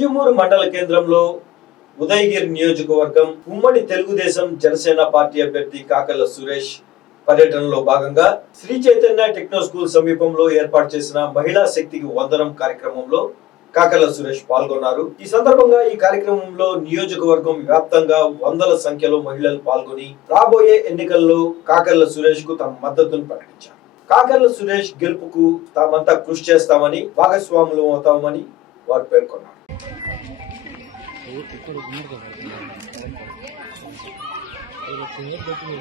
వింజమూరు మండల కేంద్రంలో ఉదయగిరి నియోజకవర్గం ఉమ్మడి తెలుగుదేశం జనసేన పార్టీ అభ్యర్థి కాకర్ల సురేష్ పర్యటనలో భాగంగా శ్రీ చైతన్య టెక్నో స్కూల్ సమీపంలో ఏర్పాటు చేసిన మహిళా శక్తికి వందనం కార్యక్రమంలో కాకల సురేష్ పాల్గొన్నారు. ఈ సందర్భంగా ఈ కార్యక్రమంలో నియోజకవర్గం వ్యాప్తంగా వందల సంఖ్యలో మహిళలు పాల్గొని రాబోయే ఎన్నికల్లో కాకర్ల సురేష్కు తమ మద్దతును ప్రకటించారు. కాకర్ల సురేష్ గెలుపుకు తామంతా కృషి చేస్తామని భాగస్వాములు అవుతామని వారు పేర్కొన్నారు. ఇక్కడ ఉన్నారు కదా ఇక్కడ సింగర్ పెట్టింది